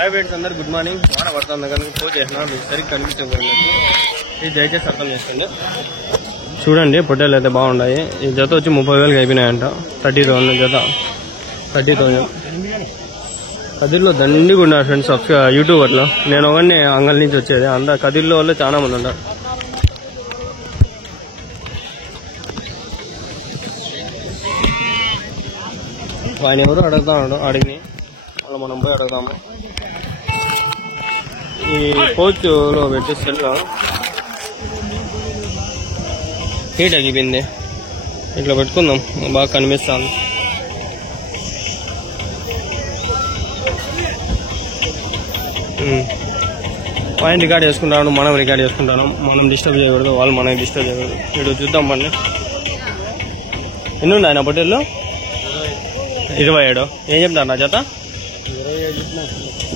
Hi friends, అందరు good morning. వాన పడుతుంది కనుక పోజ్ చేసిన మీకు సరిగ్గా కనిపించకపోయింది. ఇది దయచేసి అర్థం చేసుకోండి. చూడండి, పొట్టేలు అయితే బాగున్నాయి. ఈ జత వచ్చి 30,000కి అయిపోయినాయంట. 30,000 జత, 30,000. కదిర్లో దండిగా ఉన్నారు ఫ్రెండ్స్ యూట్యూబర్లో. నేను ఒకరిని అంగల్ నుంచి వచ్చేది. అంత కదిర్లో వాళ్ళు చాలా మంది ఉన్నారు. ఆయన ఎవరు అడుగుతా ఉన్నాడు, అడిగి అలా మనం పోయి అడుగుతాము. ఈ కోచ్లో పెట్టి సెల్లో హీట్ అగిపోయింది. ఇట్లా పెట్టుకుందాం, బాగా కనిపిస్తుంది. ఆయన రికార్డ్ చేసుకుంటాను, మనం రికార్డ్ చేసుకుంటాను. మనం డిస్టర్బ్ చేయకూడదు, వాళ్ళు మనకి డిస్టర్బ్ చేయకూడదు. ఇటు చూద్దాం పండి. ఎన్ని ఉన్నాయి నా పొట్టేళ్ళు? 27. ఏం చెప్తారు నా జత?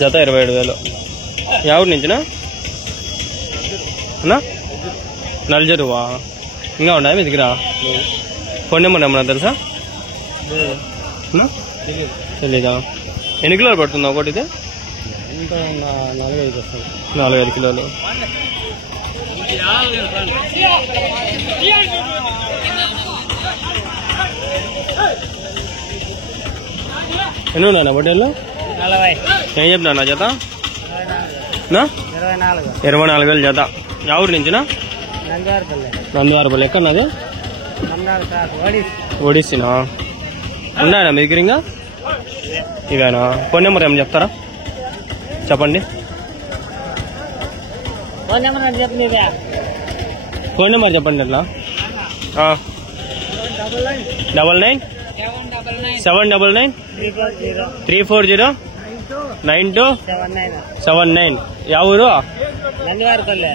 జత 27,000. ఎవరి నుంచినా నల్జరువా? ఇంకా ఉన్నాయా మీ దగ్గర? ఫోన్ నెంబర్ ఏమన్నా తెలుసా? తెలీదా? ఎన్ని కిలోలు పడుతుందా ఒకటి? ఇది 4-5 కిలోలు. ఎన్ని ఉన్నాయన్నా పొట్టేళ్ళు? 40. ఏం చెప్తున్నా నా జత? 24,000 జత. ఎవరి నుంచినా? నందివారపల్లి. ఎక్కడన్నది? ఒడిస్సీనా? ఉన్నాయన్నా మీ దగ్గర ఇంకా? ఇవేనా? ఫోన్ నెంబర్ ఏమైనా చెప్తారా? చెప్పండి. ఫోన్ నెంబర్ చెప్పండి. ఎట్లా? 99 799 340 9279. యా ఊరు? నందివారపల్లి.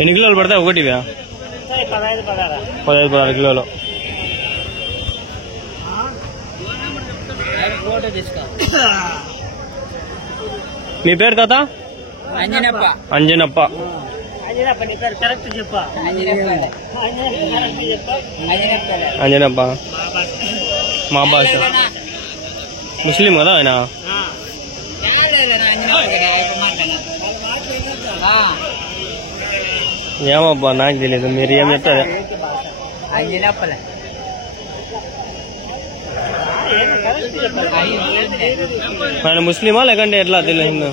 ఎన్ని కిలోలు పడతాయి ఒకటి? 15-16 కిలోలు. మీ పేరు తాత? అంజనప్ప. అంజనప్ప. మా భాష. ముస్లిం కదా ఆయన? ఏమబ్బా నాకు తెలియదు, మీరు ఏం చెప్తారు? ఆయన ముస్లిమా లేకంటే ఎట్లా తెలియదు? హిందూ.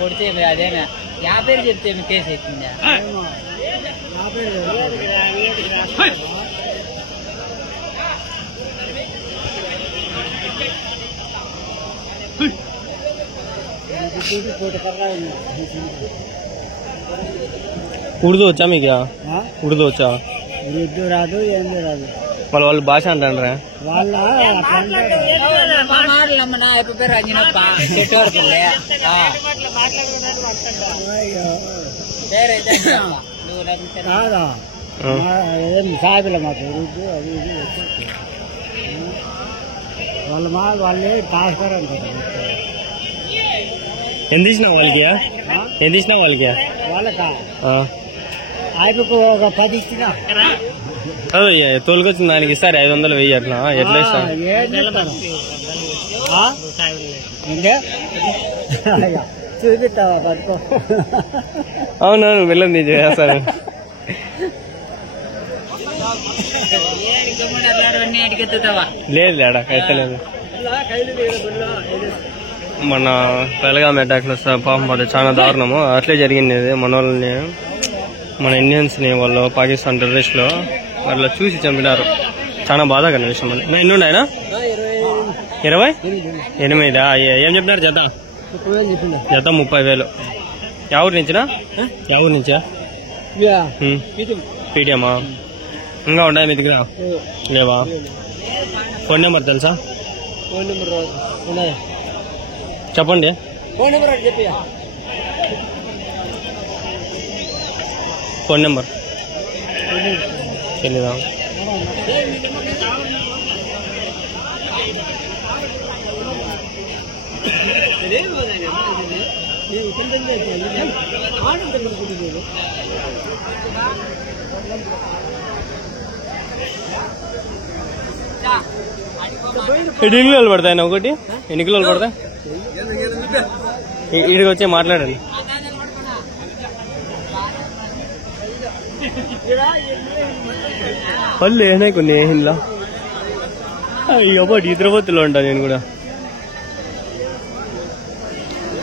కొడితే అదేనా యా పేరు చెప్తే కేసు అవుతుందా? ఉర్దూ వచ్చా మీకు? ఉర్దూ వచ్చా? ఉర్దూ రాదు, ఏంది రాదు. వాళ్ళు భాష అంటారా? వాళ్ళ పేరు అంజనప్ప. సాయిబుల మాట ఉర్దూ అది ఇది వాళ్ళ వాళ్ళే టాస్కర్ అంటారు. ఎంత ఇచ్చినా వాళ్ళకి? ఎంత ఇచ్చినా వాళ్ళకి? వాళ్ళకా ఆయనకు ఒక 10 ఇచ్చినా. తోలుకొచ్చిన దానికి ఇస్తారు 500 1000 అట్లా. ఎట్లా ఇస్తారు? చూపిస్తావా? పట్టుకో. అవునవును, వెళ్ళండి చేస్తారు. లేదు లేడా ఎత్తలేదు. మన పెలగాం అటాక్ లో పాపం అది చాలా దారుణము. అట్లే జరిగింది. మన వాళ్ళని, మన ఇండియన్స్ ని వాళ్ళు పాకిస్తాన్ టెర్రరిస్టులు అట్లా చూసి చంపినారు. చాలా బాధాకరమైన విషయం. ఎన్ని ఉన్నాయి? 28. ఏం చెప్పినారు జత? జత 30,000. ఎవరి నుంచినా? ఎవరి నుంచా? పీడియమా? ఇంకా ఉంటాయి మీ దగ్గర? లేవా? ఫోన్ నెంబర్ తెలుసా? చెప్పండి. ఫోన్ నెంబర్ తెలీదా? ఎన్ని కిలోలు పడతాయి ఒకటి? ఎన్ని కిలోలు పడతాయి? ఇక్కడికి వచ్చి మాట్లాడండి. పళ్ళు ఏనాయి కొన్ని ఇంట్లో. అయ్యోటి ఇద్దరుబొత్తులో ఉంటా నేను కూడా.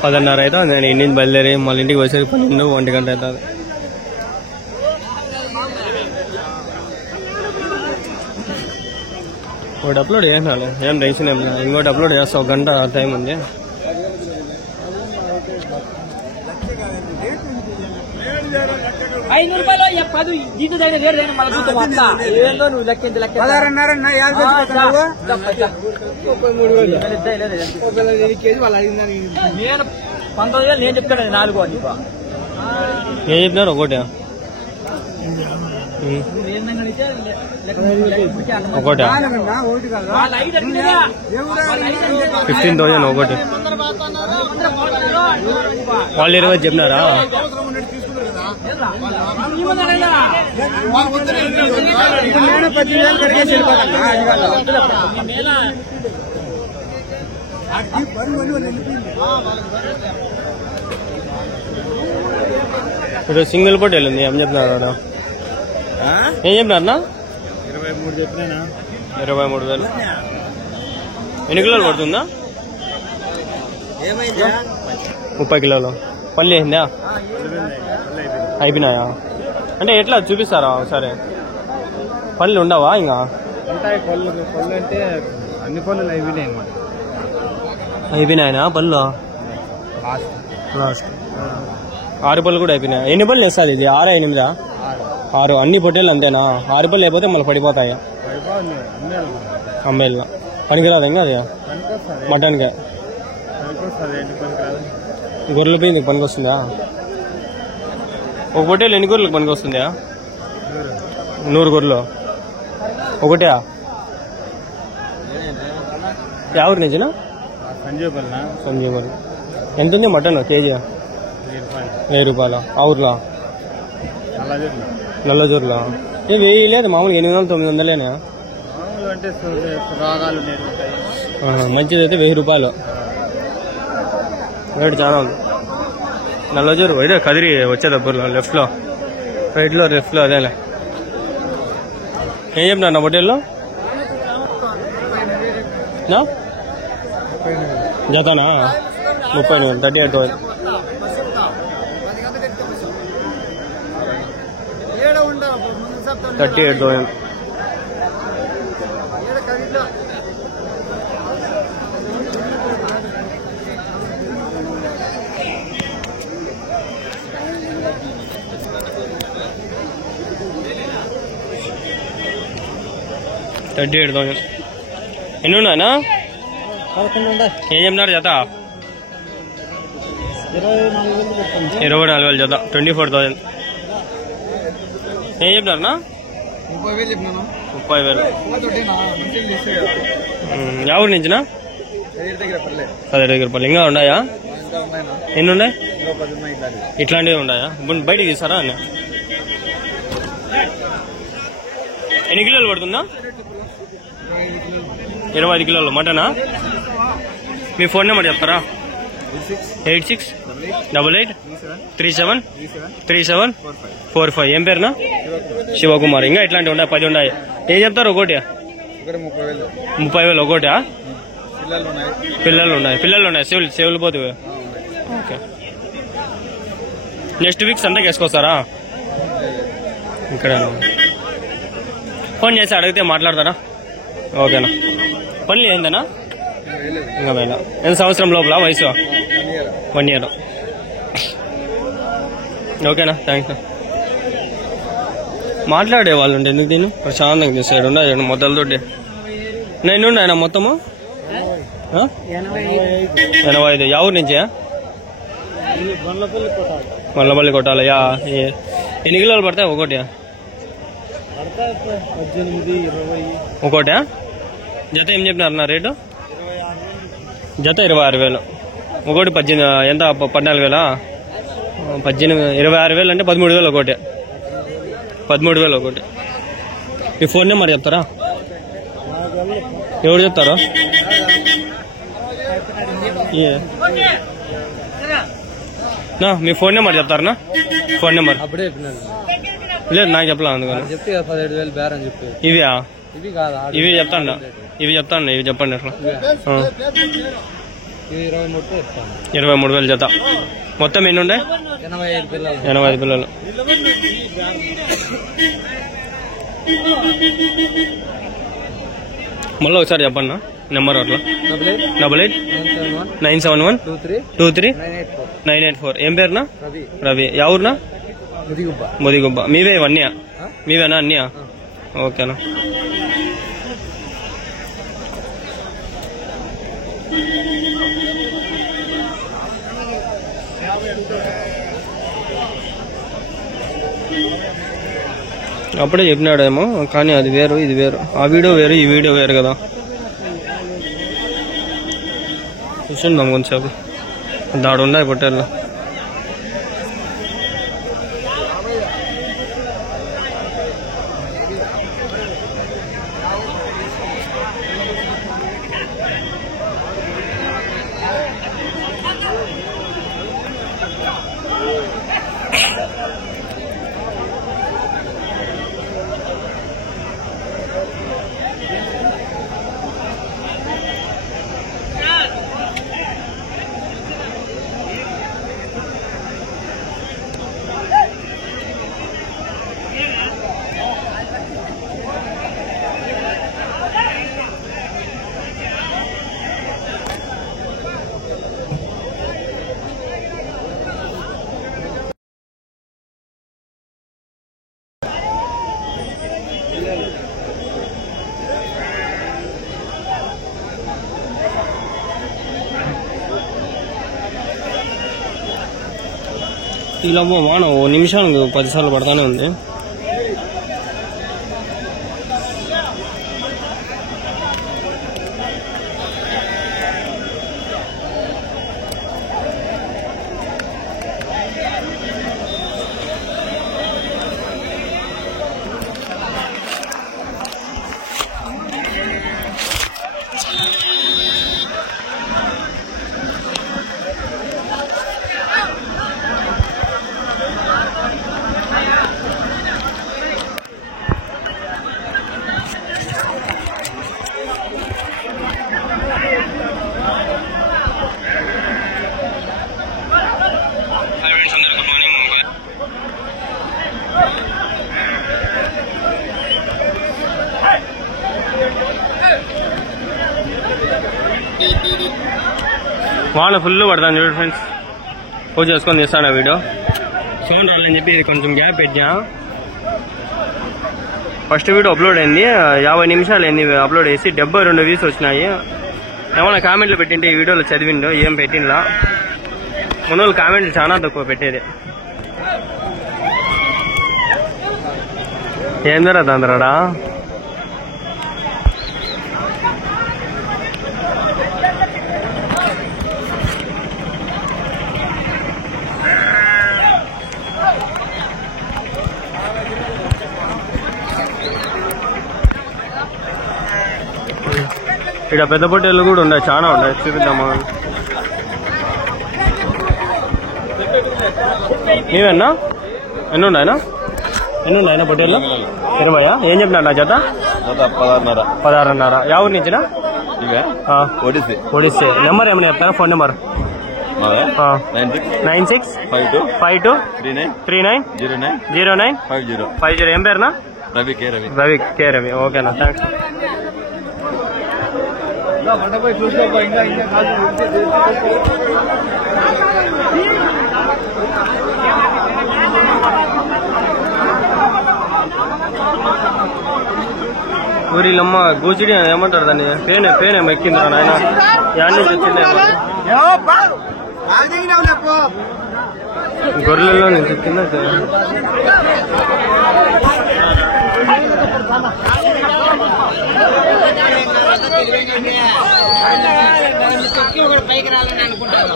10:30 అవుతుంది నేను ఇంటికి బయలుదేరి మళ్ళీ ఇంటికి వచ్చేసరికి 12-1 గంట అవుతుంది. ఒకటి అప్లోడ్ చేసినాను, ఏం టెన్షన్ ఏం లేదు. ఇంకోటి అప్లోడ్ చేస్తా, 1 గంట టైం ఉంది. నేను చెప్తాను 4 అని. ఏం చెప్పినారు ఒకటి? ఒకటి 15,000 ఒకటి. వాళ్ళు 20 చెప్పినారా? ఇప్పుడు సింగిల్ పొట్టేలు ఉంది. ఏం చెప్తున్నారు? ఏం చెప్పినారన్నా? 23 చెప్పినా. 23,000. ఎన్ని కిలోలు పడుతుందా? 30 కిలోలు. పళ్ళు వేసిందా? అయిపోయినాయా? అంటే ఎట్లా చూపిస్తారా ఒకసారి? పళ్ళు ఉండవా ఇంకా? ఉంటాయి పళ్ళు. పళ్ళు అంటే అన్ని పళ్ళు అయిపోయినాయి అన్నమాట. అయిపోయినాయనా పళ్ళు? లాస్ట్ 6 పళ్ళు కూడా అయిపోయినాయి. ఎన్ని పళ్ళు వేస్తుంది ఇది? 6 8? 6. అన్ని పొట్టేళ్ళు అంతేనా? 6 పళ్ళు లేకపోతే మళ్ళీ పడిపోతాయా? అమ్మేళ్ళ పనికిరాదు ఇంకా అది మటన్గా. గొర్రెల పైన పనికి వస్తుందా? ఒక పొట్టేలు ఎన్ని గొర్రెలకు పనికి వస్తుందా? 100 గొర్రెలు ఒకటే? ఎవరి నుంచినా? సంజీవపల్లి. ఎంత ఉంది మటన్ కేజీ? 1000 రూపాయలు. ఆ ఊర్లో నల్లజూరులో ఏ 1000 లేదు మామూలుగా 800-900 మంచిది అయితే 1000 రూపాయలు. రేటు చాలా ఉంది. నల్లజూరు ఇదే కదిరి వచ్చేటప్పుడు లెఫ్ట్లో రైట్లో లెఫ్ట్లో అదేలే. ఏం చెప్పినా నా హోటల్లో జతనా? 30,000 38,000. 38,000. ఎన్ని ఉన్నాయనా? 11 ఏం చెప్పినారు జత? 24,000 జత. 24,000. ఏం చెప్పినారనా? 30,000 చెప్పినాను. 30,000. ఎవరి నుంచినా? దగ్గర పల్లె. ఇంకా ఉన్నాయా? ఎన్ని ఉన్నాయి? ఇట్లాంటివి ఉన్నాయా? ఇప్పుడు బయటికి తీస్తారా అన్న? ఎన్ని కిలోలు పడుతుందా? 25 కిలోలు మటనా? మీ ఫోన్ నెంబర్ చెప్తారా? 8688373745. ఏం పేరునా? శివకుమార్. ఇంకా ఇట్లాంటివి ఉన్నాయి 10 ఉన్నాయి. ఏం చెప్తారు ఒకటి? 30,000 ఒకటి. పిల్లలు ఉన్నాయి. సేవలు పోతే ఓకే. నెక్స్ట్ వీక్ సంతకి వేసుకొస్తారా? ఇక్కడ ఫోన్ చేసి అడిగితే మాట్లాడతారా? ఓకేనా? పనులు ఏందనా? ఇంకా వేళ ఎంత సంవత్సరం లోపల వయసు? 1 year. ఓకేనా? థ్యాంక్స్. మాట్లాడే వాళ్ళు ఉంటే ఎందుకు దీన్ని ప్రశాంతంగా తీసాడు. ఉన్నాయి మొదలతోటి నేను ఉన్నాయన మొత్తము 85. ఎవరి నుంచి? మల్లపల్లి కొట్టాలి. ఎన్ని కిలోలు పడతాయి ఒకటి? ఒకటి జత ఏం చెప్పినారు నా రేటు? జత 26,000. ఒకటి 18 ఎంత 14,000 18 26,000 అంటే 13,000 ఒకటి 13,000 ఒకటి. మీ ఫోన్ నెంబర్ చెప్తారా? ఎవరు చెప్తారా? నా మీ ఫోన్ నెంబర్ చెప్తారా? ఫోన్ నెంబర్ అప్పుడే చెప్పినాను. లేదు నాకు చెప్పలే అందుకని. చెప్తే 17,000 బేరని చెప్పి. ఇవియా? ఇవి కాదా? ఇవి చెప్తాను. ఇవి చెప్పండి అట్లా. 23,000 జత. మొత్తం ఎన్ని ఉండే? 85 పిల్లలు. మళ్ళీ ఒకసారి చెప్పండి నెంబర్ అట్లా. 8897123984. ఏం పేరునా? రవి. ఎవరునా? ముదిగుబ్బ. మీవే ఇవన్నీ? మీవేనా అన్నీ? ఓకేనా. అప్పుడే చెప్పినాడేమో కానీ అది వేరు ఇది వేరు. ఆ వీడియో వేరు ఈ వీడియో వేరు కదా. చూసిందాం కొంచెంసేపు దాడు ఉన్నాయి పొట్టేళ్ళు. ఇలా వాన ఓ నిమిషానికి 10 సార్లు పడతానే ఉంది. వాన ఫుల్ పడతాను చూడండి ఫ్రెండ్స్. పూజ చేసుకొని తీస్తాను ఆ వీడియో. సౌండ్ రాలని చెప్పి కొంచెం గ్యాప్ పెట్టా. ఫస్ట్ వీడియో అప్లోడ్ అయింది 50 నిమిషాలు అయింది అప్లోడ్ చేసి 72 వ్యూస్ వచ్చినాయి. ఏమన్నా కామెంట్లు పెట్టింటే ఈ వీడియోలో చదివిండో ఏం పెట్టిందా. మన వాళ్ళు కామెంట్లు చాలా తక్కువ పెట్టేది. ఏం జరుగుతుంది అందరాడా? ఇక్కడ పెద్ద పొట్టేళ్ళు కూడా ఉన్నాయి, చాలా ఉన్నాయి. చూపిద్దామా? నీవేనా? ఎన్ని ఉన్నాయనా పొట్టేళ్ళు? 20. ఏం చెప్పినా నా జత? 16.5. యా ఊరి నుంచి? ఒడిస్సే. నెంబర్ ఏమైనా చెప్తారా? Phone number 965239390950. ఏం పేరునా? రవి కే రవి. ఓకేనా, థ్యాంక్స్. ఊరిలమ్మ గూచిడి ఏమంటారు దాన్ని? పేనే ఎక్కిందా నాయన? యాడ్ నుంచి వచ్చిందే గొర్రెల్లో నుంచి ఎక్కిందా? ఒకటి పైకి రావాలని అనుకుంటాను.